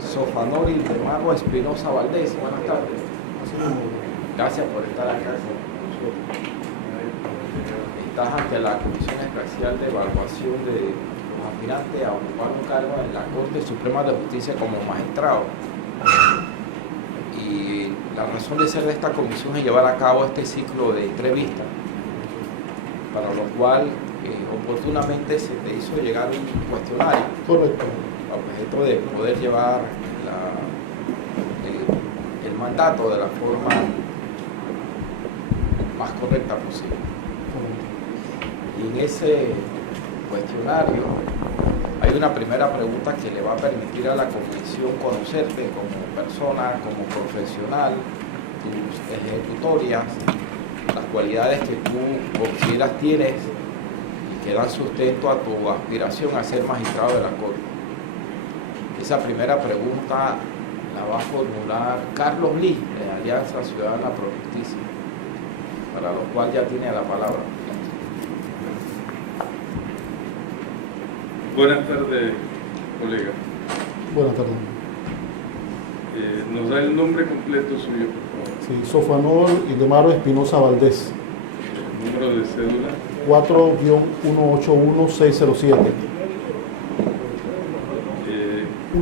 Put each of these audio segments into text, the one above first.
Sofanor Ildemaro Espinosa Valdés, buenas tardes. Gracias por estar acá. Estás ante la Comisión Especial de Evaluación de los aspirantes a ocupar un cargo en la Corte Suprema de Justicia como magistrado. Y la razón de ser de esta comisión es llevar a cabo este ciclo de entrevistas, para lo cual oportunamente se te hizo llegar un cuestionario. Correcto. A objeto de poder llevar el mandato de la forma más correcta posible. Y en ese cuestionario hay una primera pregunta que le va a permitir a la comisión conocerte como persona, como profesional, tus ejecutorias, las cualidades que tú consideras tienes y que dan sustento a tu aspiración a ser magistrado de la Corte. Esa primera pregunta la va a formular Carlos Lee, de Alianza Ciudadana Pro Justicia, para lo cual ya tiene la palabra. Buenas tardes, colega. Buenas tardes. ¿Nos da el nombre completo suyo, por favor? Sí, Sofanor Ildemaro Espinosa Valdés, El número de cédula. 4-181607. 181-607.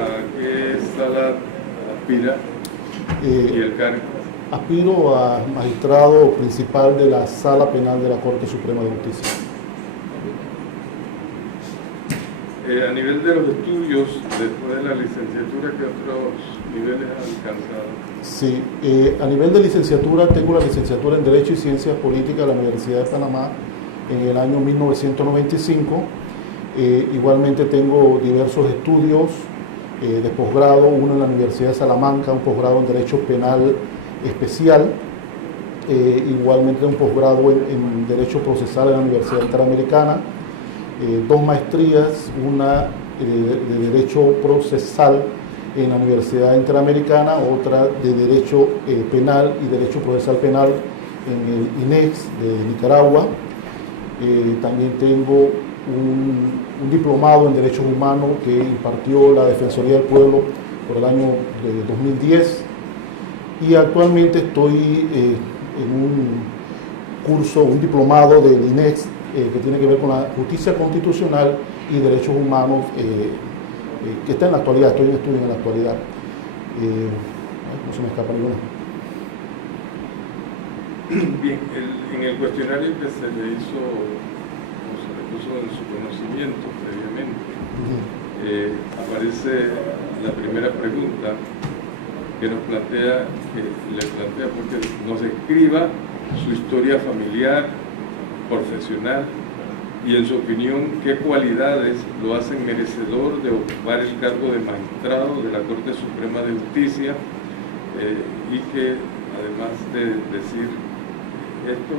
¿A qué sala aspira y el cargo? Aspiro a magistrado principal de la Sala Penal de la Corte Suprema de Justicia. A nivel de los estudios, después de la licenciatura, ¿qué otros niveles ha alcanzado? Sí, a nivel de licenciatura, tengo la licenciatura en Derecho y Ciencias Políticas de la Universidad de Panamá en el año 1995. Igualmente tengo diversos estudios de posgrado, uno en la Universidad de Salamanca, un posgrado en Derecho Penal Especial, igualmente un posgrado en Derecho Procesal en la Universidad Interamericana, dos maestrías, una de Derecho Procesal en la Universidad Interamericana, otra de Derecho Penal y Derecho Procesal Penal en el INEX de Nicaragua. También tengo un diplomado en Derechos Humanos que impartió la Defensoría del Pueblo por el año de 2010. Y actualmente estoy en un curso, un diplomado del INEX que tiene que ver con la justicia constitucional y derechos humanos, que está en la actualidad, estoy en estudio en la actualidad. No se me escapa ninguna. Bien, en el cuestionario que se le hizo, o se le puso en su conocimiento previamente, aparece la primera pregunta que nos plantea, porque nos escriba su historia familiar, profesional y, en su opinión, qué cualidades lo hacen merecedor de ocupar el cargo de magistrado de la Corte Suprema de Justicia, y que, además de decir esto,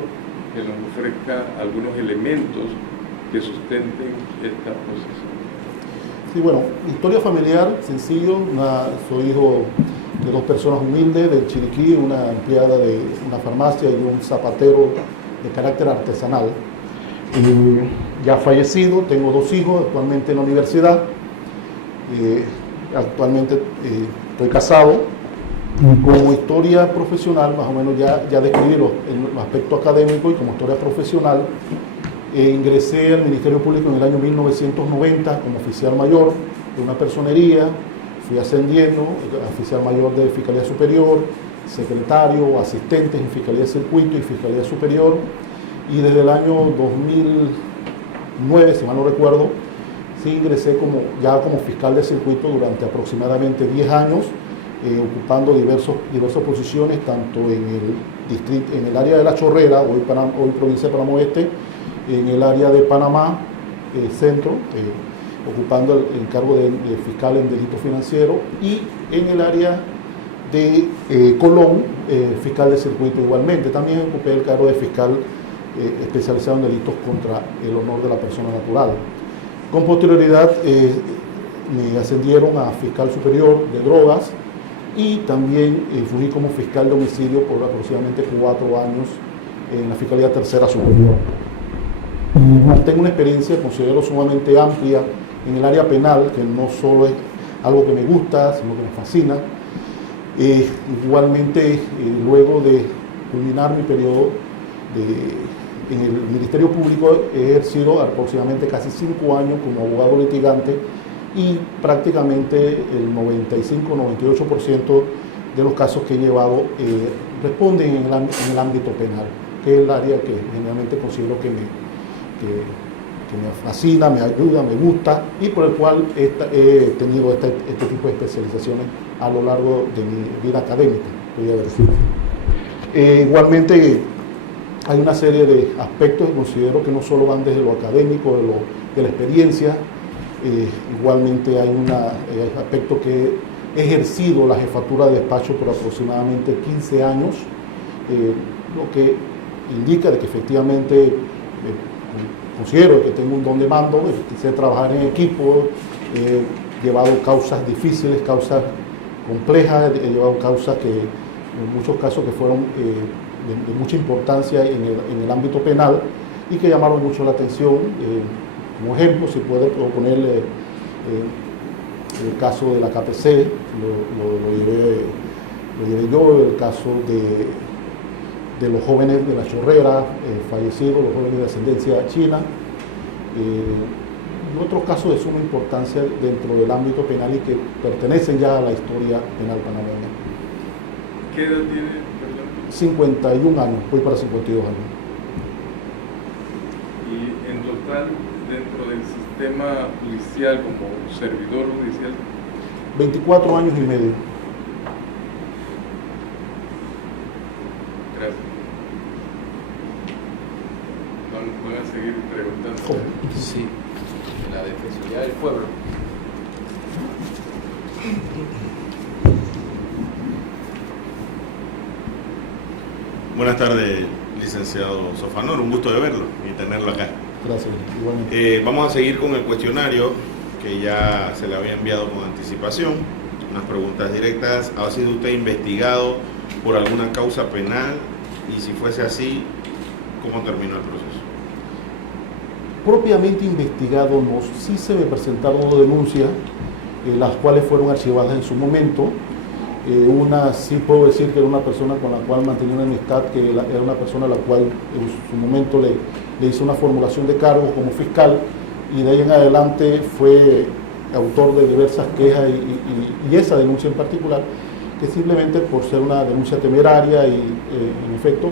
que nos ofrezca algunos elementos que sustenten esta posición. Sí, bueno, historia familiar, sencillo. Soy hijo de dos personas humildes del Chiriquí, una empleada de una farmacia y un zapatero de carácter artesanal. Ya fallecido, tengo dos hijos actualmente en la universidad. Actualmente estoy casado. Como historia profesional, más o menos ya describí los aspectos académicos, y como historia profesional, ingresé al Ministerio Público en el año 1990 como oficial mayor de una personería. Fui ascendiendo a oficial mayor de Fiscalía Superior, secretario, asistente en Fiscalía de Circuito y Fiscalía Superior. Y desde el año 2009, si mal no recuerdo, sí ingresé ya como fiscal de circuito durante aproximadamente 10 años, ocupando diversas posiciones, tanto en el área de La Chorrera, hoy provincia de Panamá Oeste, en el área de Panamá Centro, ocupando el cargo de fiscal en delito financiero, y en el área de Colón, fiscal de circuito igualmente. También ocupé el cargo de fiscal especializado en delitos contra el honor de la persona natural. Con posterioridad me ascendieron a fiscal superior de drogas, y también fui como fiscal de homicidio por aproximadamente 4 años en la Fiscalía Tercera Superior. Tengo una experiencia, considero, sumamente amplia en el área penal, que no solo es algo que me gusta, sino que me fascina. Igualmente, luego de culminar mi periodo en el Ministerio Público, he ejercido aproximadamente casi 5 años como abogado litigante y prácticamente el 95-98% de los casos que he llevado responden en el ámbito penal, que es el área que generalmente considero que me fascina, me ayuda, me gusta y por el cual he tenido este tipo de especializaciones a lo largo de mi vida académica, podría decir. Igualmente hay una serie de aspectos que considero que no solo van desde lo académico, de la experiencia, igualmente hay un aspecto que he ejercido la jefatura de despacho por aproximadamente 15 años, lo que indica de que efectivamente considero que tengo un don de mando, sé trabajar en equipo, he llevado causas difíciles, causas complejas, he llevado causas que en muchos casos que fueron de mucha importancia en el ámbito penal y que llamaron mucho la atención. Como ejemplo, si puedo ponerle el caso de la KPC, lo llevé yo, el caso de los jóvenes de la Chorrera, fallecidos, los jóvenes de ascendencia china, y otros casos de suma importancia dentro del ámbito penal y que pertenecen ya a la historia penal panameña. ¿Qué edad tiene? 51 años, voy para 52 años. Y en total, dentro del sistema judicial, como servidor judicial, 24 años y medio. Gracias. ¿Van a seguir preguntando? Sí, en la Defensoría del Pueblo. Buenas tardes, licenciado Sofanor, un gusto de verlo y tenerlo acá. Gracias, igualmente. Vamos a seguir con el cuestionario que ya se le había enviado con anticipación. Unas preguntas directas. ¿Ha sido usted investigado por alguna causa penal? Y si fuese así, ¿cómo terminó el proceso? Propiamente investigado no, sí se me presentaron denuncias, las cuales fueron archivadas en su momento. Una sí puedo decir que era una persona con la cual mantenía una amistad, que era una persona a la cual en su momento le hizo una formulación de cargos como fiscal y de ahí en adelante fue autor de diversas quejas y esa denuncia en particular, que simplemente por ser una denuncia temeraria y en efecto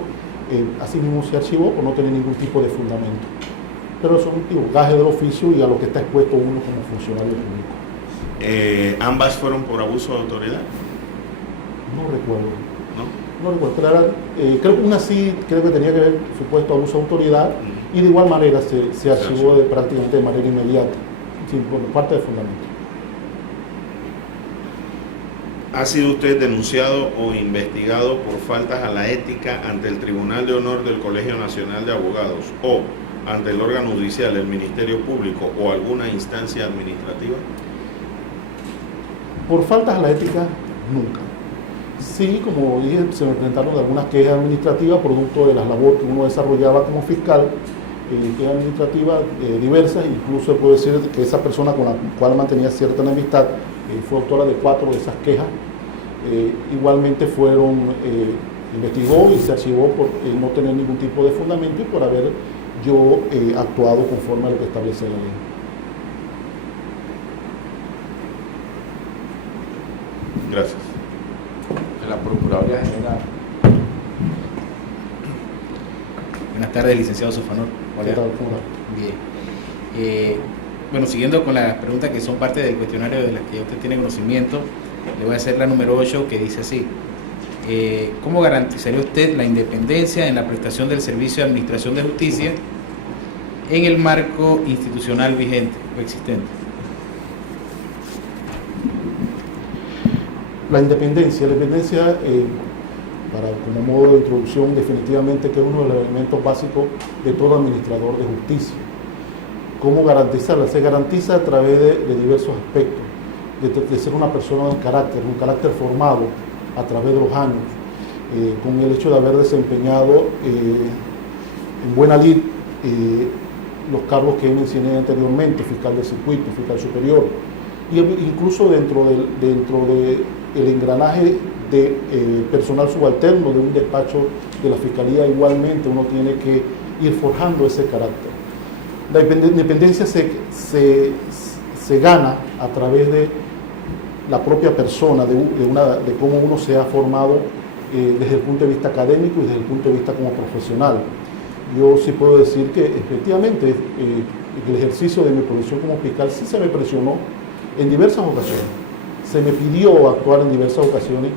así mismo se archivó por no tener ningún tipo de fundamento. Pero son gajes del oficio y a lo que está expuesto uno como funcionario público. ¿Ambas fueron por abuso de autoridad? No recuerdo. ¿No? No recuerdo. Pero creo que una sí, creo que tenía que ver supuesto abuso de autoridad y de igual manera se archivó prácticamente de manera inmediata, sin por parte de fundamento. ¿Ha sido usted denunciado o investigado por faltas a la ética ante el Tribunal de Honor del Colegio Nacional de Abogados o ante el órgano judicial, el Ministerio Público o alguna instancia administrativa? Por faltas a la ética, nunca. Sí, como dije, se me presentaron algunas quejas administrativas producto de la labor que uno desarrollaba como fiscal, quejas administrativas diversas, incluso puedo decir que esa persona con la cual mantenía cierta enemistad fue autora de 4 de esas quejas. Igualmente fueron, investigó y se archivó por no tener ningún tipo de fundamento y por haber yo actuado conforme a lo que establece la ley. Gracias. De la Procuraduría General. Buenas tardes, licenciado Sofanor. ¿Qué tal? ¿Cómo va? Bien. Bueno, siguiendo con las preguntas que son parte del cuestionario de las que usted tiene conocimiento, le voy a hacer la número 8 que dice así. ¿Cómo garantizaría usted la independencia en la prestación del servicio de administración de justicia en el marco institucional vigente o existente? La independencia, para como modo de introducción, definitivamente que es uno de los elementos básicos de todo administrador de justicia. ¿Cómo garantizarla? Se garantiza a través de diversos aspectos, de ser una persona de un carácter formado a través de los años, con el hecho de haber desempeñado en buena lid los cargos que mencioné anteriormente, fiscal de circuito, fiscal superior, y incluso dentro del engranaje de personal subalterno de un despacho de la Fiscalía, igualmente uno tiene que ir forjando ese carácter. La independencia se gana a través de la propia persona, de cómo uno se ha formado desde el punto de vista académico y desde el punto de vista como profesional. Yo sí puedo decir que efectivamente el ejercicio de mi profesión como fiscal sí se me presionó en diversas ocasiones. Se me pidió actuar en diversas ocasiones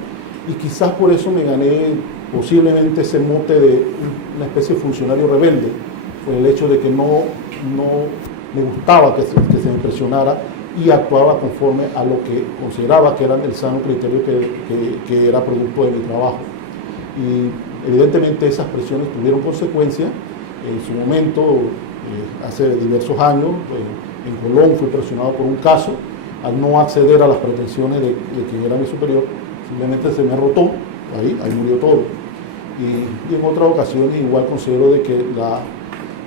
y quizás por eso me gané posiblemente ese mote de una especie de funcionario rebelde, por el hecho de que no me gustaba que se me presionara y actuaba conforme a lo que consideraba que era el sano criterio que era producto de mi trabajo. Y evidentemente esas presiones tuvieron consecuencias. En su momento, hace diversos años, en Colón fui presionado por un caso, al no acceder a las pretensiones de quien era mi superior, simplemente se me rotó, ahí murió todo. Y en otras ocasiones igual considero de que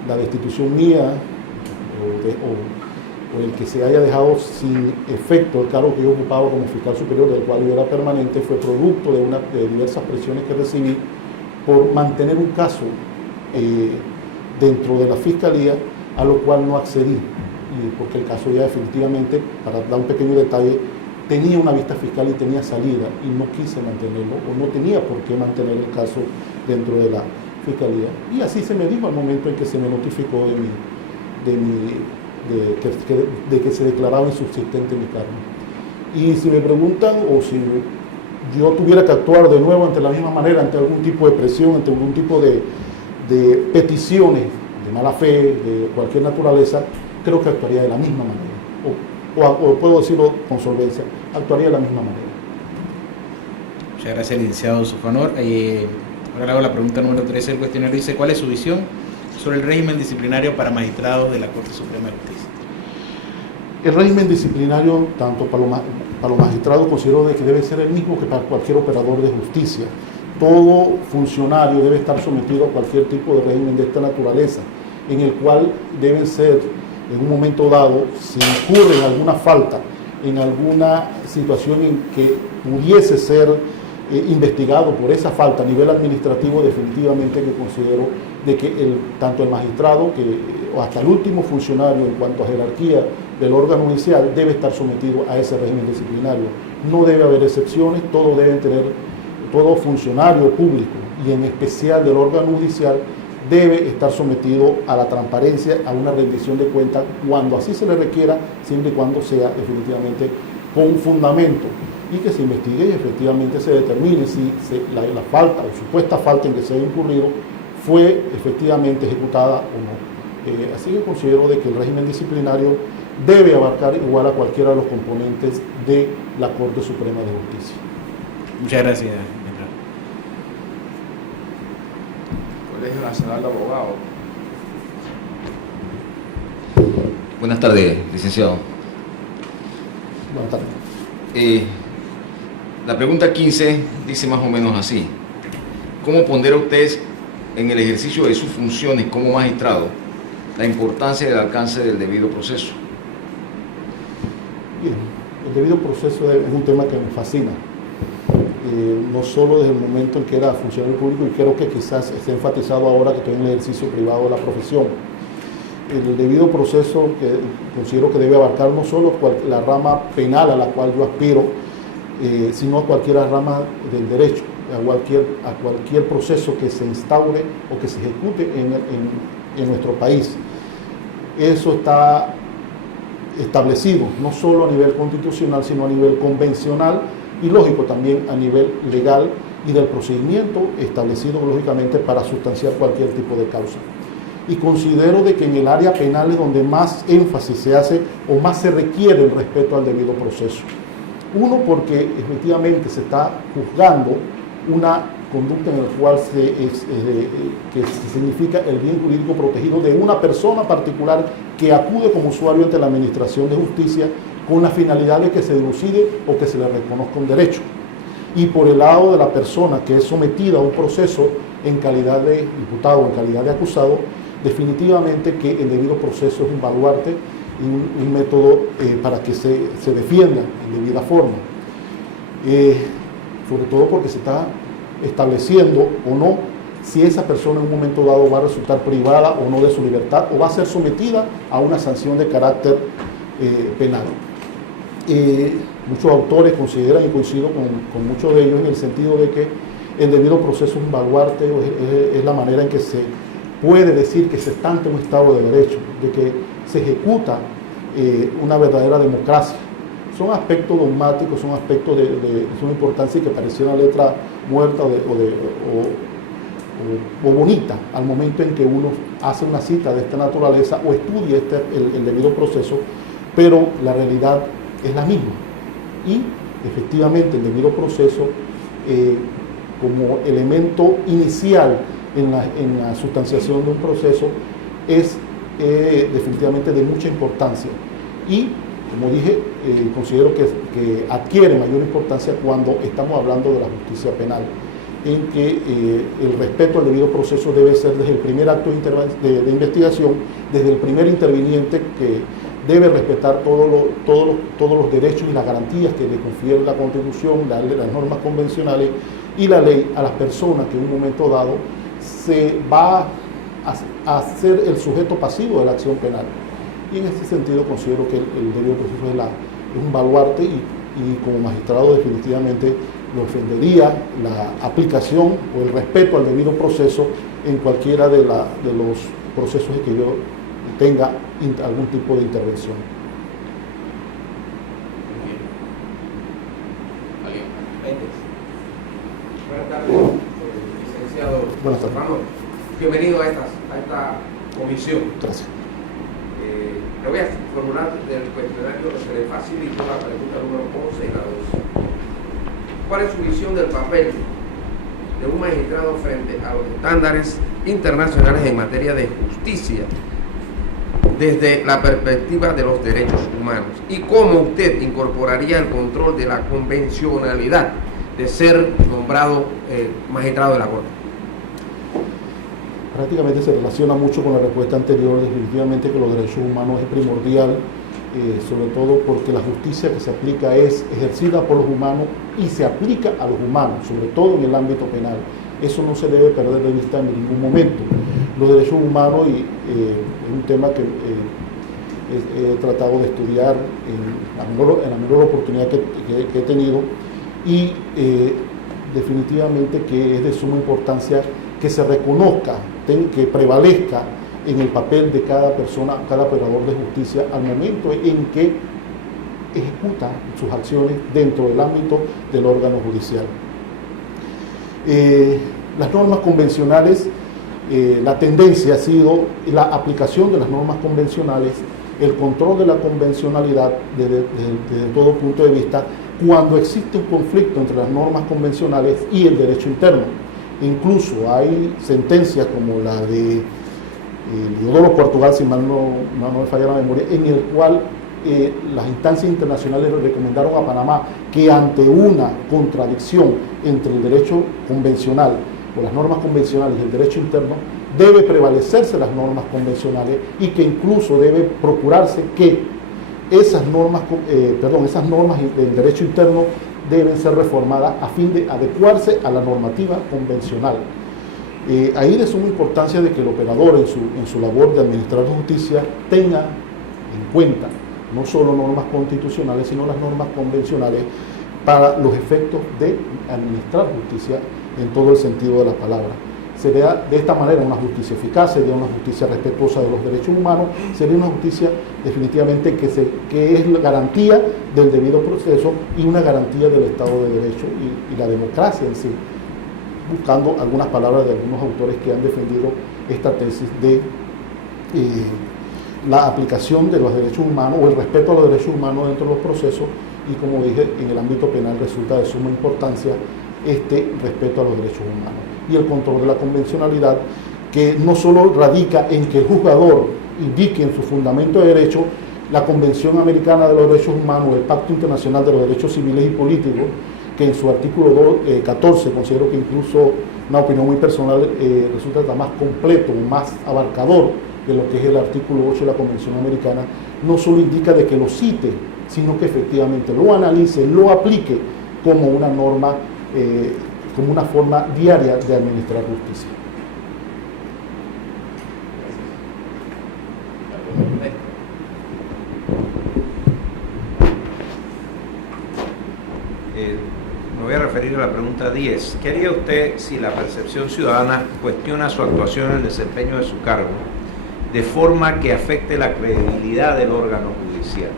la destitución mía o el que se haya dejado sin efecto el cargo que yo ocupaba como fiscal superior, del cual yo era permanente, fue producto de diversas presiones que recibí por mantener un caso dentro de la Fiscalía, a lo cual no accedí, porque el caso ya definitivamente, para dar un pequeño detalle, tenía una vista fiscal y tenía salida, y no quise mantenerlo, o no tenía por qué mantener el caso dentro de la Fiscalía. Y así se me dijo al momento en que se me notificó de que se declaraba insubsistente mi cargo. Y si me preguntan, o si yo tuviera que actuar de nuevo ante la misma manera, ante algún tipo de presión, ante algún tipo de peticiones de mala fe, de cualquier naturaleza, creo que actuaría de la misma manera. O puedo decirlo con solvencia, actuaría de la misma manera. Muchas gracias, licenciado Sofanor. Ahora le hago la pregunta número 13 del cuestionario. Dice, ¿cuál es su visión sobre el régimen disciplinario para magistrados de la Corte Suprema de Justicia? El régimen disciplinario, tanto para los magistrados, considero que debe ser el mismo que para cualquier operador de justicia. Todo funcionario debe estar sometido a cualquier tipo de régimen de esta naturaleza, en el cual deben ser, en un momento dado, si incurre en alguna falta, en alguna situación en que pudiese ser investigado por esa falta a nivel administrativo, definitivamente que considero de que tanto el magistrado o hasta el último funcionario en cuanto a jerarquía del órgano judicial debe estar sometido a ese régimen disciplinario. No debe haber excepciones, todo funcionario público y en especial del órgano judicial debe estar sometido a la transparencia, a una rendición de cuentas cuando así se le requiera, siempre y cuando sea definitivamente con fundamento y que se investigue y efectivamente se determine si la falta o supuesta falta en que se haya incurrido fue efectivamente ejecutada o no. Así que considero de que el régimen disciplinario debe abarcar igual a cualquiera de los componentes de la Corte Suprema de Justicia. Muchas gracias. Colegio Nacional de Abogados. Buenas tardes, licenciado. Buenas tardes. La pregunta 15 dice más o menos así. ¿Cómo pondera usted en el ejercicio de sus funciones como magistrado la importancia del alcance del debido proceso? Bien, el debido proceso es un tema que me fascina. No solo desde el momento en que era funcionario público, y creo que quizás esté enfatizado ahora que estoy en el ejercicio privado de la profesión. El debido proceso que considero que debe abarcar no solo la rama penal a la cual yo aspiro, sino a cualquier rama del derecho, a cualquier proceso que se instaure o que se ejecute en nuestro país. Eso está establecido no solo a nivel constitucional, sino a nivel convencional y lógico también a nivel legal y del procedimiento establecido lógicamente para sustanciar cualquier tipo de causa. Y considero de que en el área penal es donde más énfasis se hace o más se requiere el respeto al debido proceso. Uno, porque efectivamente se está juzgando una conducta en la cual que significa el bien jurídico protegido de una persona particular que acude como usuario ante la Administración de Justicia con la finalidad de que se dilucide o que se le reconozca un derecho. Y por el lado de la persona que es sometida a un proceso en calidad de imputado o en calidad de acusado, definitivamente que el debido proceso es un baluarte y un método para que se defienda en debida forma. Sobre todo porque se está estableciendo o no si esa persona en un momento dado va a resultar privada o no de su libertad o va a ser sometida a una sanción de carácter penal. Muchos autores consideran, y coincido con muchos de ellos, en el sentido de que el debido proceso es un baluarte, es la manera en que se puede decir que se está ante un Estado de Derecho, de que se ejecuta una verdadera democracia. Son aspectos dogmáticos, son aspectos de suma importancia y que parecieran letra muerta o bonita al momento en que uno hace una cita de esta naturaleza o estudia el debido proceso, pero la realidad es la misma. Y efectivamente el debido proceso como elemento inicial en la sustanciación de un proceso es definitivamente de mucha importancia y, como dije, considero que adquiere mayor importancia cuando estamos hablando de la justicia penal, en que el respeto al debido proceso debe ser desde el primer acto de investigación, desde el primer interviniente, que debe respetar todos los derechos y las garantías que le confiere la Constitución, las normas convencionales y la ley a las personas que en un momento dado se va a ser el sujeto pasivo de la acción penal. Y en ese sentido considero que el debido proceso es un baluarte y como magistrado definitivamente lo defendería la aplicación o el respeto al debido proceso en cualquiera de los procesos en que yo tenga algún tipo de intervención. Buenas tardes, licenciado. Buenas tardes. Ramón, bienvenido a esta comisión. Gracias. Le voy a formular el cuestionario que se le facilitó la pregunta número 11 y la 12. ¿Cuál es su visión del papel de un magistrado frente a los estándares internacionales en materia de justicia desde la perspectiva de los derechos humanos? ¿Y cómo usted incorporaría el control de la convencionalidad de ser nombrado magistrado de la Corte? Prácticamente se relaciona mucho con la respuesta anterior. Definitivamente que los derechos humanos es primordial, sobre todo porque la justicia que se aplica es ejercida por los humanos y se aplica a los humanos, sobre todo en el ámbito penal. Eso no se debe perder de vista en ningún momento. Los derechos humanos, y es un tema que he tratado de estudiar en la menor oportunidad que he tenido, y definitivamente que es de suma importancia que se reconozca, que prevalezca en el papel de cada persona, cada operador de justicia al momento en que ejecuta sus acciones dentro del ámbito del órgano judicial. Las normas convencionales, la tendencia ha sido la aplicación de las normas convencionales, el control de la convencionalidad desde todo punto de vista, cuando existe un conflicto entre las normas convencionales y el derecho interno. Incluso hay sentencias como la de Diodoro Portugal, si mal no me falla la memoria, en el cual las instancias internacionales le recomendaron a Panamá que ante una contradicción entre el derecho convencional o las normas convencionales y el derecho interno, debe prevalecerse las normas convencionales y que incluso debe procurarse que esas normas del derecho interno deben ser reformadas a fin de adecuarse a la normativa convencional. Ahí de suma importancia de que el operador en su labor de administrar justicia tenga en cuenta no solo normas constitucionales, sino las normas convencionales para los efectos de administrar justicia en todo el sentido de la palabra. Sería de esta manera una justicia eficaz, sería una justicia respetuosa de los derechos humanos, sería una justicia definitivamente que es la garantía del debido proceso y una garantía del Estado de Derecho y la democracia en sí, buscando algunas palabras de algunos autores que han defendido esta tesis de la aplicación de los derechos humanos o el respeto a los derechos humanos dentro de los procesos, y como dije, en el ámbito penal resulta de suma importancia este respeto a los derechos humanos y el control de la convencionalidad, que no solo radica en que el juzgador indique en su fundamento de derecho la Convención Americana de los Derechos Humanos o el Pacto Internacional de los Derechos Civiles y Políticos, que en su artículo 14 considero que incluso una opinión muy personal resulta más completo, más abarcador de lo que es el artículo 8 de la Convención Americana, no solo indica de que lo cite, sino que efectivamente lo analice, lo aplique como una norma, como una forma diaria de administrar justicia. Me voy a referir a la pregunta 10. ¿Qué haría usted si la percepción ciudadana cuestiona su actuación en el desempeño de su cargo de forma que afecte la credibilidad del órgano judicial?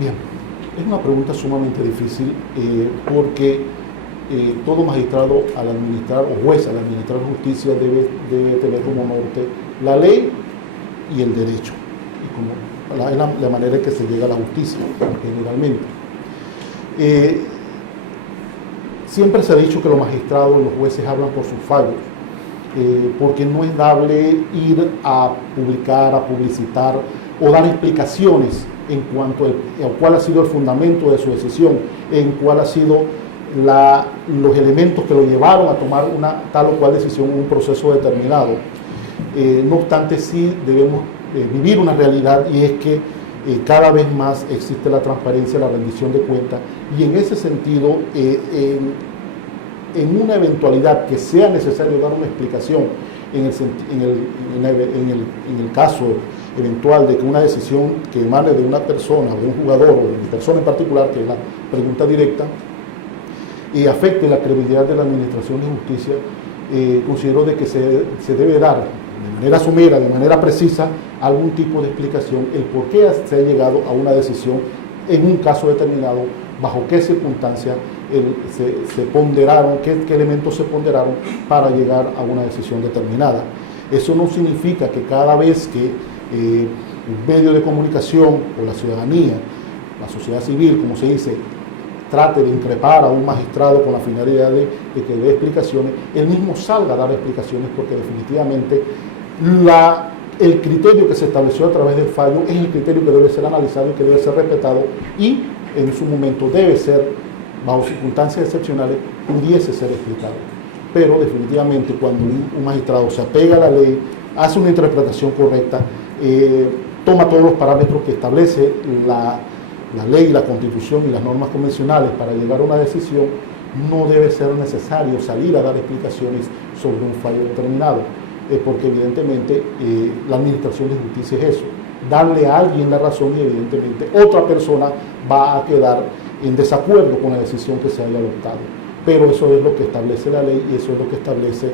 Bien, es una pregunta sumamente difícil porque todo magistrado al administrar, o juez al administrar justicia debe tener como norte la ley y el derecho, y como la manera en que se llega a la justicia generalmente. Siempre se ha dicho que los magistrados, los jueces hablan por sus fallos, porque no es dable ir a publicar, a publicitar o dar explicaciones en cuanto a cuál ha sido el fundamento de su decisión, en cuál ha sido los elementos que lo llevaron a tomar una tal o cual decisión en un proceso determinado. No obstante, sí debemos vivir una realidad, y es que cada vez más existe la transparencia, la rendición de cuentas, y en ese sentido, en una eventualidad que sea necesario dar una explicación en el caso eventual de que una decisión que emane de una persona, de un jugador o de una persona en particular, que es la pregunta directa, y afecte la credibilidad de la administración de justicia, considero de que se debe dar de manera somera, de manera precisa, algún tipo de explicación, el por qué se ha llegado a una decisión en un caso determinado, bajo qué circunstancias se ponderaron, qué elementos se ponderaron para llegar a una decisión determinada. Eso no significa que cada vez que un medio de comunicación o la ciudadanía, la sociedad civil, como se dice, trate de increpar a un magistrado con la finalidad de que dé explicaciones, él mismo salga a dar explicaciones, porque definitivamente el criterio que se estableció a través del fallo es el criterio que debe ser analizado y que debe ser respetado, y en su momento debe ser, bajo circunstancias excepcionales, pudiese ser explicado. Pero definitivamente cuando un magistrado se apega a la ley, hace una interpretación correcta, toma todos los parámetros que establece la ley, la Constitución y las normas convencionales para llegar a una decisión, no debe ser necesario salir a dar explicaciones sobre un fallo determinado, porque evidentemente la administración de justicia es eso, darle a alguien la razón, y evidentemente otra persona va a quedar en desacuerdo con la decisión que se haya adoptado. Pero eso es lo que establece la ley, y eso es lo que establece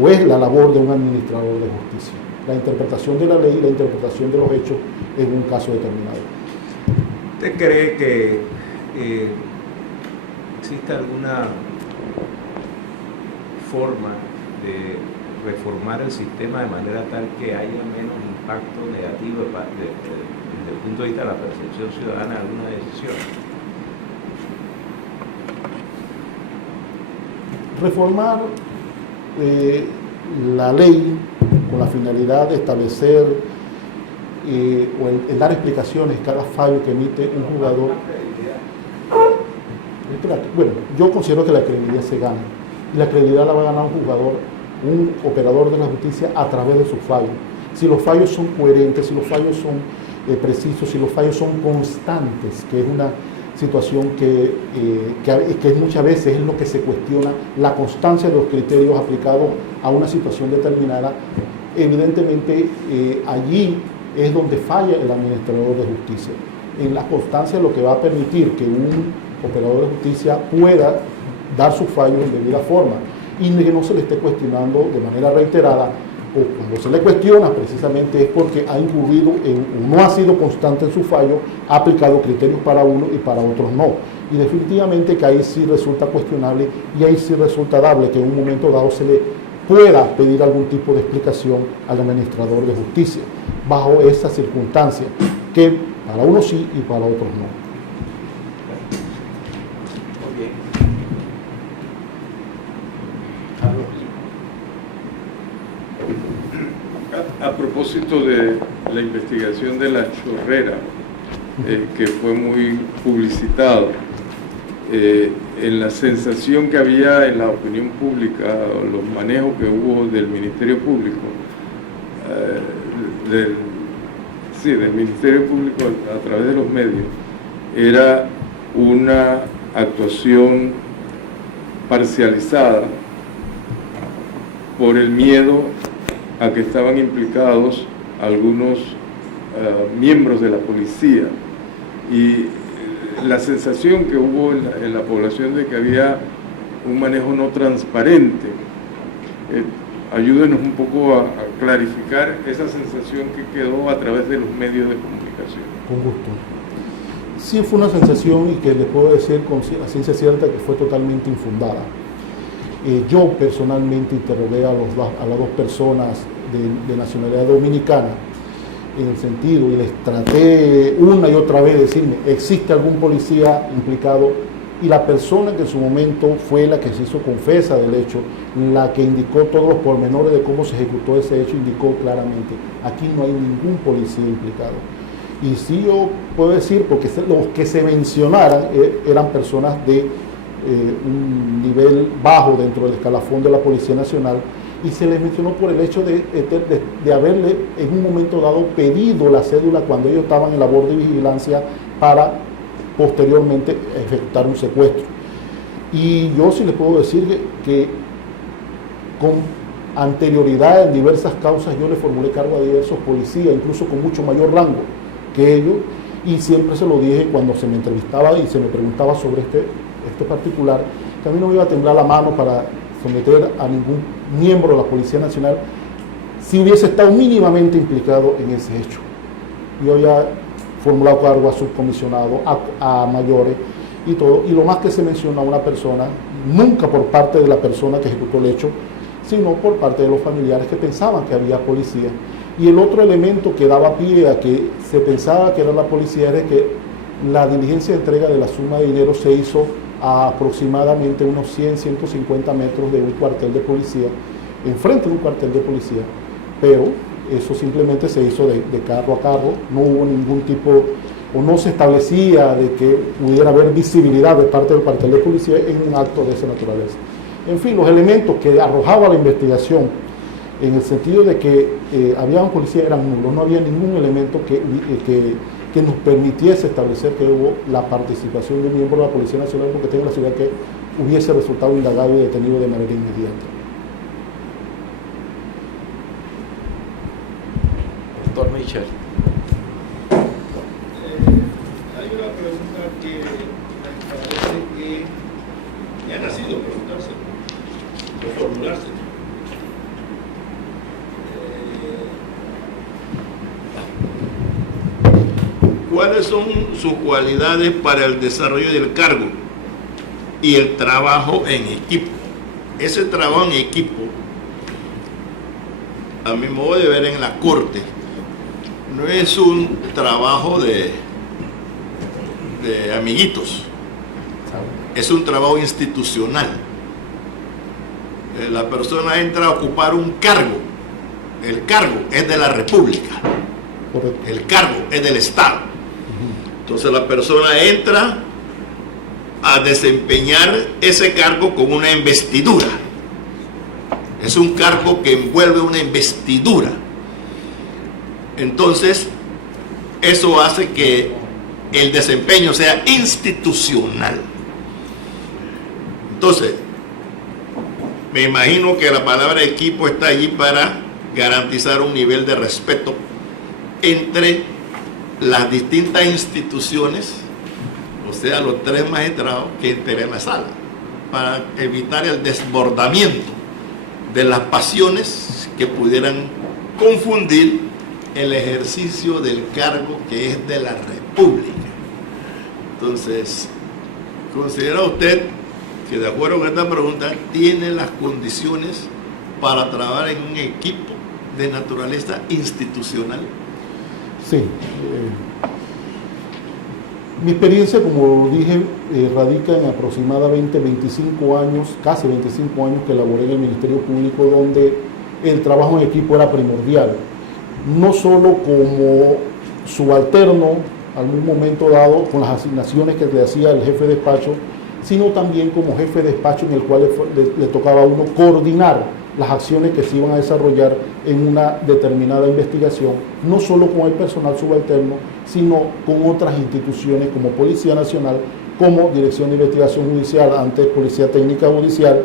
o es la labor de un administrador de justicia: la interpretación de la ley y la interpretación de los hechos en un caso determinado. ¿Usted cree que existe alguna forma de reformar el sistema de manera tal que haya menos impacto negativo desde el punto de vista de la percepción ciudadana de alguna decisión? Reformar la ley con la finalidad de establecer o el dar explicaciones cada fallo que emite un jugador. Bueno, yo considero que la credibilidad se gana, y la credibilidad la va a ganar un jugador, un operador de la justicia, a través de sus fallos. Si los fallos son coherentes, si los fallos son precisos, si los fallos son constantes, que es una situación que muchas veces es lo que se cuestiona, la constancia de los criterios aplicados a una situación determinada, evidentemente allí es donde falla el administrador de justicia. En la constancia, lo que va a permitir que un operador de justicia pueda dar sus fallos en debida forma, y que no se le esté cuestionando de manera reiterada, o cuando se le cuestiona precisamente es porque ha incurrido no ha sido constante en su fallo, ha aplicado criterios para uno y para otros no. Y definitivamente que ahí sí resulta cuestionable, y ahí sí resulta dable que en un momento dado se le pueda pedir algún tipo de explicación al administrador de justicia, bajo esa circunstancia, que para unos sí y para otros no. A propósito de la investigación de La Chorrera, que fue muy publicitado, en la sensación que había en la opinión pública, los manejos que hubo del Ministerio Público, del Ministerio Público a través de los medios, era una actuación parcializada por el miedo a que estaban implicados algunos miembros de la policía, y la sensación que hubo en la población de que había un manejo no transparente. Ayúdenos un poco a clarificar esa sensación que quedó a través de los medios de comunicación. Con gusto. Sí, fue una sensación, y que le puedo decir a ciencia cierta que fue totalmente infundada. Yo personalmente interrogué a las dos personas de nacionalidad dominicana, en el sentido, y les traté una y otra vez de decirme, ¿existe algún policía implicado? Y la persona que en su momento fue la que se hizo confesa del hecho, la que indicó todos los pormenores de cómo se ejecutó ese hecho, indicó claramente, aquí no hay ningún policía implicado. Y sí, yo puedo decir, porque los que se mencionaran eran personas de un nivel bajo dentro del escalafón de la Policía Nacional, y se les mencionó por el hecho de haberle en un momento dado pedido la cédula cuando ellos estaban en labor de vigilancia para posteriormente ejecutar un secuestro. Y yo sí les puedo decir que con anterioridad en diversas causas yo le formulé cargo a diversos policías, incluso con mucho mayor rango que ellos, y siempre se lo dije cuando se me entrevistaba y se me preguntaba sobre este particular, que a mí no me iba a temblar la mano para someter a ningún miembro de la Policía Nacional si hubiese estado mínimamente implicado en ese hecho. Yo ya formulado cargo a subcomisionado, a mayores y todo, y lo más que se menciona a una persona, nunca por parte de la persona que ejecutó el hecho, sino por parte de los familiares que pensaban que había policía. Y el otro elemento que daba pie a que se pensaba que era la policía era que la diligencia de entrega de la suma de dinero se hizo a aproximadamente unos 100, 150 metros de un cuartel de policía, enfrente de un cuartel de policía, pero eso simplemente se hizo de carro a carro, no hubo ningún tipo, o no se establecía de que pudiera haber visibilidad de parte del cuartel de policía en un acto de esa naturaleza. En fin, los elementos que arrojaba la investigación, en el sentido de que había un policía, eran nulos, no había ningún elemento que nos permitiese establecer que hubo la participación de un miembro de la Policía Nacional, porque tengo la seguridad que hubiese resultado indagado y detenido de manera inmediata. Doctor Michel. Hay una pregunta que me parece que ha nacido preguntarse o formularse. ¿Cuáles son sus cualidades para el desarrollo del cargo y el trabajo en equipo? Ese trabajo en equipo, a mi modo de ver en la corte, no es un trabajo de amiguitos, es un trabajo institucional. La persona entra a ocupar un cargo, el cargo es de la República, el cargo es del Estado. Entonces la persona entra a desempeñar ese cargo con una investidura. Es un cargo que envuelve una investidura. Entonces, eso hace que el desempeño sea institucional. Entonces, me imagino que la palabra equipo está allí para garantizar un nivel de respeto entre las distintas instituciones, o sea, los tres magistrados que integran la sala, para evitar el desbordamiento de las pasiones que pudieran confundir el ejercicio del cargo que es de la República. Entonces, ¿considera usted que, de acuerdo con esta pregunta, tiene las condiciones para trabajar en un equipo de naturaleza institucional? Sí. Mi experiencia, como dije, radica en aproximadamente 25 años, casi 25 años que laboré en el Ministerio Público, donde el trabajo en equipo era primordial, no solo como subalterno algún momento dado con las asignaciones que le hacía el jefe de despacho, sino también como jefe de despacho en el cual le tocaba a uno coordinar las acciones que se iban a desarrollar en una determinada investigación, no solo con el personal subalterno, sino con otras instituciones como Policía Nacional, como Dirección de Investigación Judicial, antes Policía Técnica Judicial,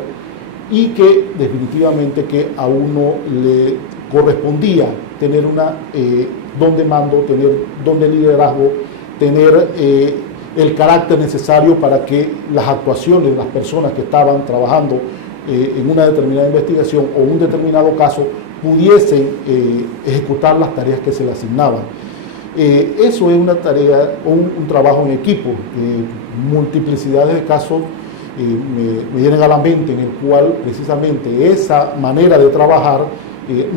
y que definitivamente que a uno le correspondía tener una don de mando, tener don de liderazgo, tener el carácter necesario para que las actuaciones de las personas que estaban trabajando en una determinada investigación o un determinado caso pudiesen ejecutar las tareas que se le asignaban. Eso es una tarea, un trabajo en equipo. Multiplicidades de casos me vienen a la mente en el cual precisamente esa manera de trabajar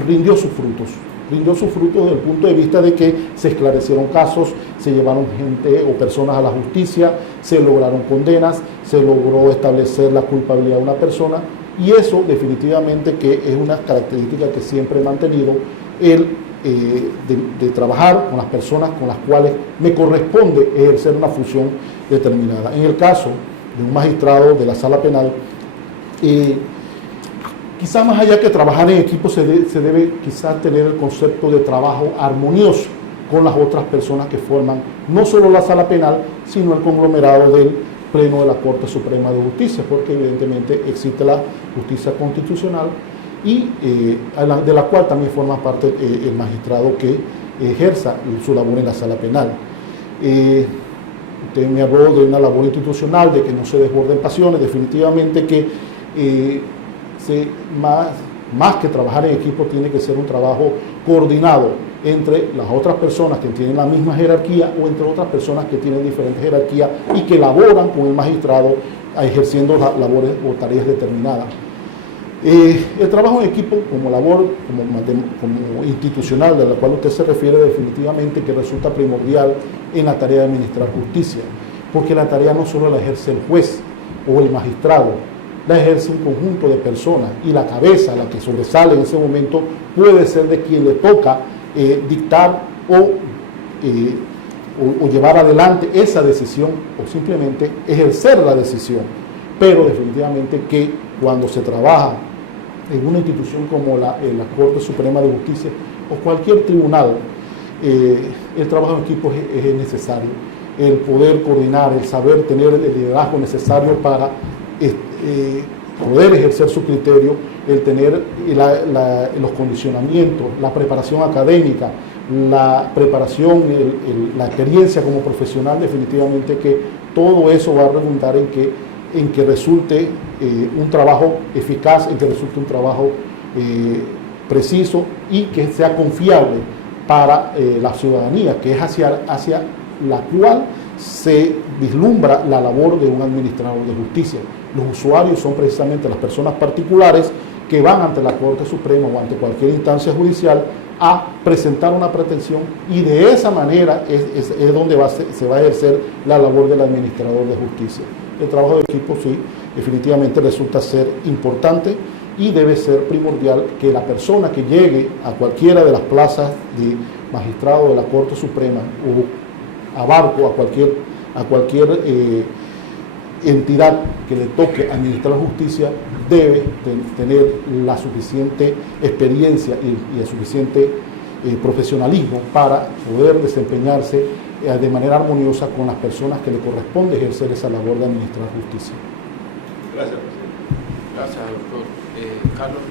rindió sus frutos. Rindió sus frutos desde el punto de vista de que se esclarecieron casos, se llevaron gente o personas a la justicia, se lograron condenas, se logró establecer la culpabilidad de una persona, y eso definitivamente que es una característica que siempre he mantenido, el de trabajar con las personas con las cuales me corresponde ejercer una función determinada. En el caso de un magistrado de la sala penal, quizá más allá que trabajar en equipo se debe quizás tener el concepto de trabajo armonioso con las otras personas que forman no solo la sala penal, sino el conglomerado del Pleno de la Corte Suprema de Justicia, porque evidentemente existe la justicia constitucional y de la cual también forma parte el magistrado que ejerza su labor en la sala penal. Usted me habló de una labor institucional, de que no se desborden pasiones, definitivamente que más que trabajar en equipo tiene que ser un trabajo coordinado entre las otras personas que tienen la misma jerarquía o entre otras personas que tienen diferentes jerarquías y que laboran con el magistrado ejerciendo labores o tareas determinadas. El trabajo en equipo como labor, como institucional de la cual usted se refiere, definitivamente que resulta primordial en la tarea de administrar justicia, porque la tarea no solo la ejerce el juez o el magistrado, la ejerce un conjunto de personas, y la cabeza, la que sobresale en ese momento, puede ser de quien le toca dictar o llevar adelante esa decisión o simplemente ejercer la decisión. Pero definitivamente que cuando se trabaja en una institución como la Corte Suprema de Justicia o cualquier tribunal, el trabajo en equipo es necesario. El poder coordinar, el saber tener el liderazgo necesario para poder ejercer su criterio, el tener los condicionamientos, la preparación académica, la preparación, la experiencia como profesional, definitivamente que todo eso va a redundar en que resulte un trabajo eficaz, en que resulte un trabajo preciso y que sea confiable para la ciudadanía, que es hacia la cual se vislumbra la labor de un administrador de justicia. Los usuarios son precisamente las personas particulares que van ante la Corte Suprema o ante cualquier instancia judicial a presentar una pretensión, y de esa manera es donde se va a ejercer la labor del administrador de justicia. El trabajo de equipo sí, definitivamente resulta ser importante y debe ser primordial que la persona que llegue a cualquiera de las plazas de magistrado de la Corte Suprema o a barco a cualquier entidad que le toque administrar justicia debe tener la suficiente experiencia y el suficiente profesionalismo para poder desempeñarse de manera armoniosa con las personas que le corresponde ejercer esa labor de administrar justicia. Gracias, presidente. Gracias, doctor. Carlos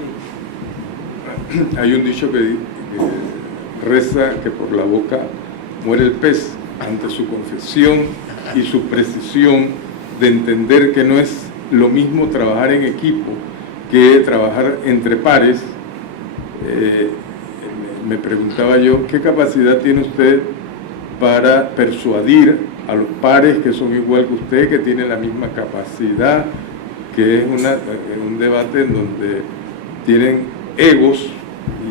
Lee. Hay un dicho que reza que por la boca muere el pez. Ante su confesión y su precisión de entender que no es lo mismo trabajar en equipo que trabajar entre pares, me preguntaba yo, ¿qué capacidad tiene usted para persuadir a los pares que son igual que usted, que tienen la misma capacidad, que es un debate en donde tienen egos?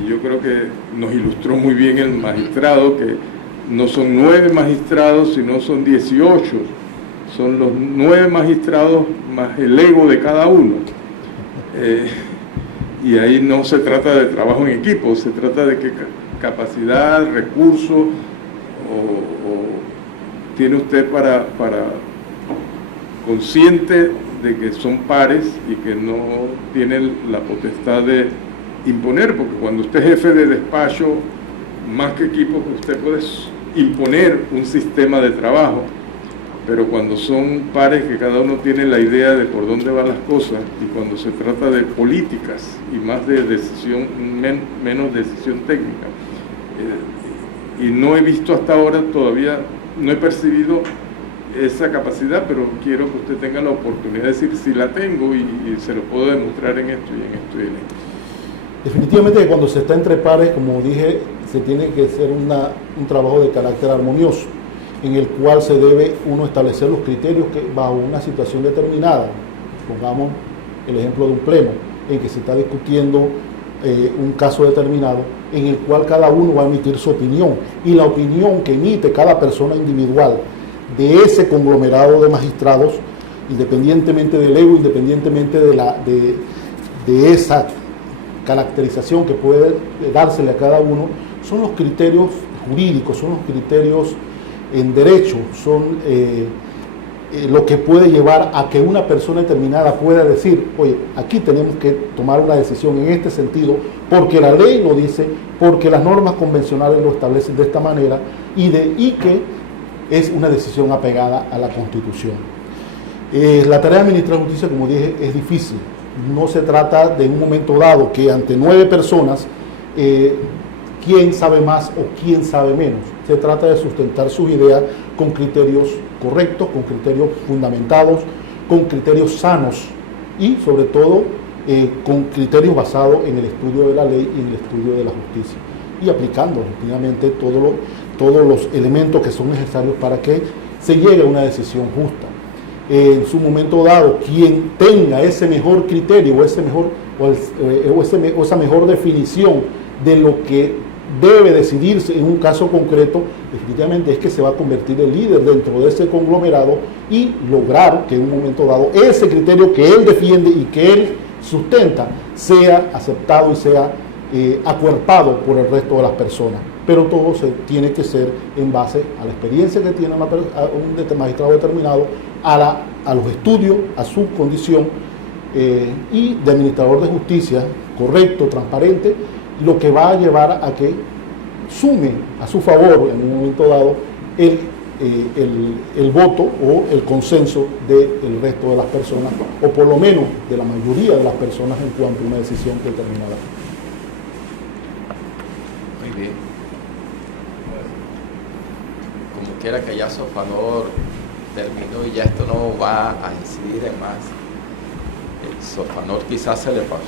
Y yo creo que nos ilustró muy bien el magistrado, que no son 9 magistrados, sino son 18. Son los 9 magistrados más el ego de cada uno. Y ahí no se trata de trabajo en equipo, se trata de que capacidad, recursos tiene usted para consciente de que son pares y que no tienen la potestad de imponer, porque cuando usted es jefe de despacho, más que equipo, usted puede imponer un sistema de trabajo, pero cuando son pares que cada uno tiene la idea de por dónde van las cosas, y cuando se trata de políticas y más de decisión, menos decisión técnica, y no he visto hasta ahora, todavía no he percibido esa capacidad, pero quiero que usted tenga la oportunidad de decir si la tengo y se lo puedo demostrar en esto y en esto y en esto. Definitivamente que cuando se está entre pares, como dije, se tiene que hacer un trabajo de carácter armonioso, en el cual se debe uno establecer los criterios que bajo una situación determinada, pongamos el ejemplo de un pleno, en que se está discutiendo un caso determinado, en el cual cada uno va a emitir su opinión, y la opinión que emite cada persona individual de ese conglomerado de magistrados, independientemente del ego, independientemente de esa caracterización que puede dársele a cada uno, son los criterios jurídicos, son los criterios en derecho, son lo que puede llevar a que una persona determinada pueda decir, oye, aquí tenemos que tomar una decisión en este sentido, porque la ley lo dice, porque las normas convencionales lo establecen de esta manera, y que es una decisión apegada a la Constitución. La tarea de administrar justicia, como dije, es difícil. No se trata de un momento dado que ante 9 personas, quién sabe más o quién sabe menos. Se trata de sustentar sus ideas con criterios correctos, con criterios fundamentados, con criterios sanos y sobre todo con criterios basados en el estudio de la ley y en el estudio de la justicia, y aplicando efectivamente todos los elementos que son necesarios para que se llegue a una decisión justa. En su momento dado, quien tenga ese mejor criterio o esa mejor definición de lo que debe decidirse en un caso concreto, definitivamente es que se va a convertir en líder dentro de ese conglomerado y lograr que en un momento dado ese criterio que él defiende y que él sustenta sea aceptado y sea acuerpado por el resto de las personas. Pero todo se tiene que ser en base a la experiencia que tiene un magistrado determinado, a los estudios, a su condición y de administrador de justicia correcto, transparente, lo que va a llevar a que sume a su favor en un momento dado el voto o el consenso del resto de las personas, o por lo menos de la mayoría de las personas en cuanto a una decisión determinada. Muy bien. Como quiera que ya Sofanor terminó y ya esto no va a incidir en más. Sofanor quizás se le pasó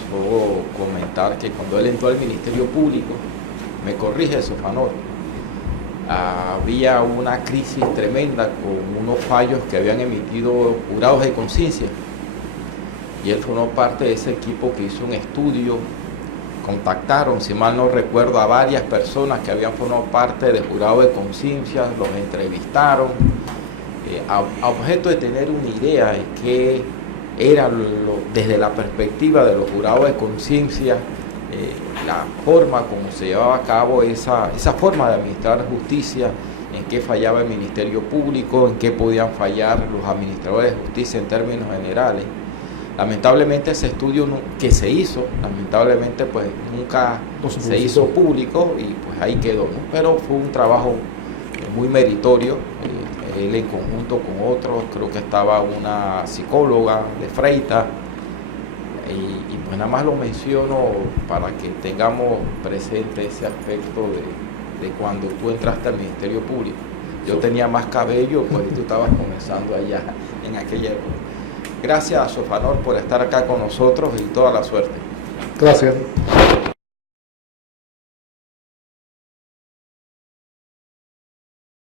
comentar que cuando él entró al Ministerio Público, me corrige Sofanor, había una crisis tremenda con unos fallos que habían emitido jurados de conciencia, y él formó parte de ese equipo que hizo un estudio. Contactaron, si mal no recuerdo, a varias personas que habían formado parte de jurado de conciencia, los entrevistaron a objeto de tener una idea de qué era desde la perspectiva de los jurados de conciencia, la forma como se llevaba a cabo esa forma de administrar justicia, en qué fallaba el Ministerio Público, en qué podían fallar los administradores de justicia en términos generales. Lamentablemente ese estudio que se hizo, lamentablemente pues nunca se hizo público y pues ahí quedó, ¿no? Pero fue un trabajo muy meritorio. Él en conjunto con otros, creo que estaba una psicóloga de Freitas, y pues nada más lo menciono para que tengamos presente ese aspecto de cuando tú entraste al Ministerio Público. Yo tenía más cabello, pues tú estabas comenzando allá en aquella época. Gracias, Sofanor, por estar acá con nosotros y toda la suerte. Gracias.